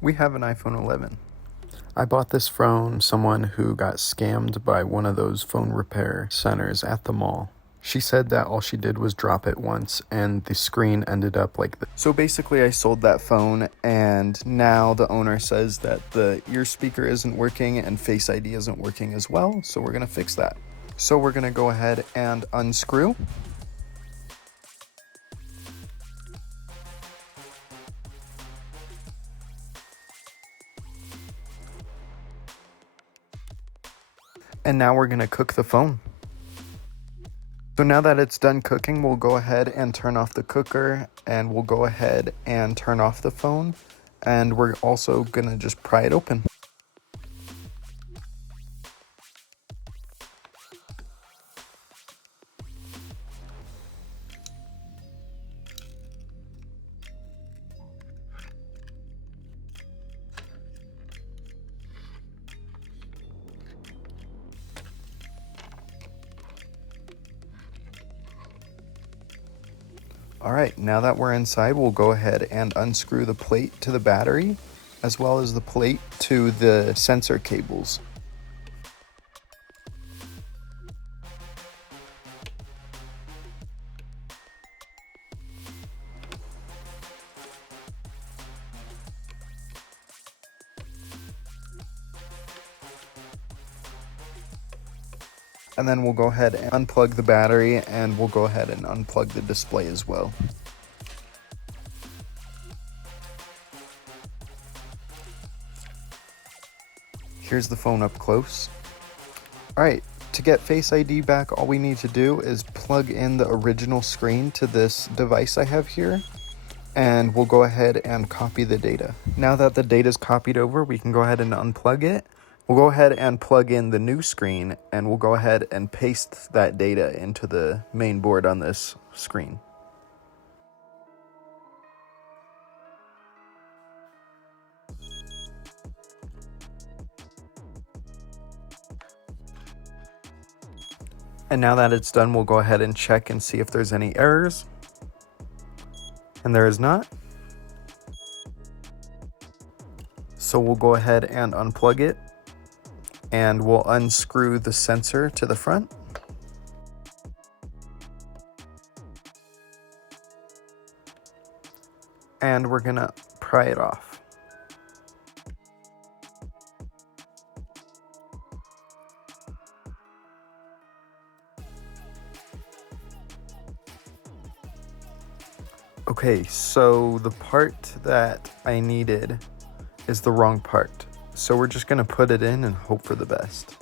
We have an iPhone 11. I bought this from someone who got scammed by one of those phone repair centers at the mall. She said that all she did was drop it once and the screen ended up like this. So basically I sold that phone, and now the owner says that the ear speaker isn't working and Face ID isn't working as well, so we're gonna fix that. So we're gonna go ahead and unscrew. And now we're gonna cook the phone. So now that it's done cooking, we'll go ahead and turn off the cooker, and we'll go ahead and turn off the phone, and we're also gonna just pry it open. All right, now that we're inside, we'll go ahead and unscrew the plate to the battery, as well as the plate to the sensor cables. And then we'll go ahead and unplug the battery, and we'll go ahead and unplug the display as well. Here's the phone up close. All right, to get Face ID back, all we need to do is plug in the original screen to this device I have here, and we'll go ahead and copy the data. Now that the data is copied over, we can go ahead and unplug it. We'll go ahead and plug in the new screen, and we'll go ahead and paste that data into the main board on this screen. And now that it's done, we'll go ahead and check and see if there's any errors. And there is not. So we'll go ahead and unplug it, and we'll unscrew the sensor to the front. And we're gonna pry it off. Okay, so the part that I needed is the wrong part. So we're just gonna put it in and hope for the best.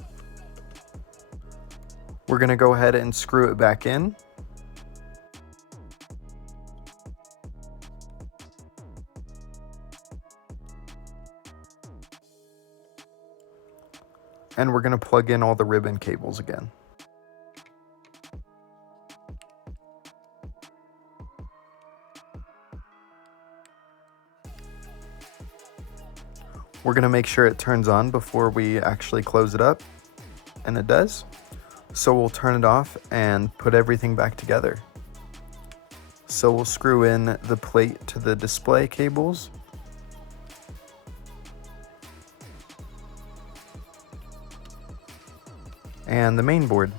We're gonna go ahead and screw it back in. And we're gonna plug in all the ribbon cables again. We're gonna make sure it turns on before we actually close it up, and it does. So we'll turn it off and put everything back together. So we'll screw in the plate to the display cables. And the main board.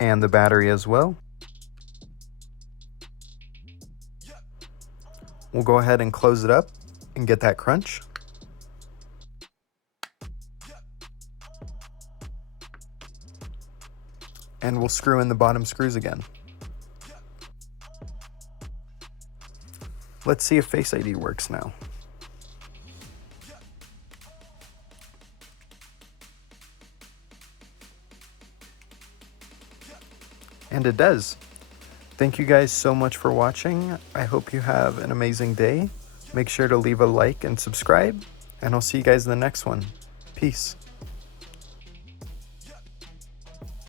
And the battery as well. We'll go ahead and close it up and get that crunch. And we'll screw in the bottom screws again. Let's see if Face ID works now. And it does. Thank you guys so much for watching. I hope you have an amazing day. Make sure to leave a like and subscribe, and I'll see you guys in the next one. Peace.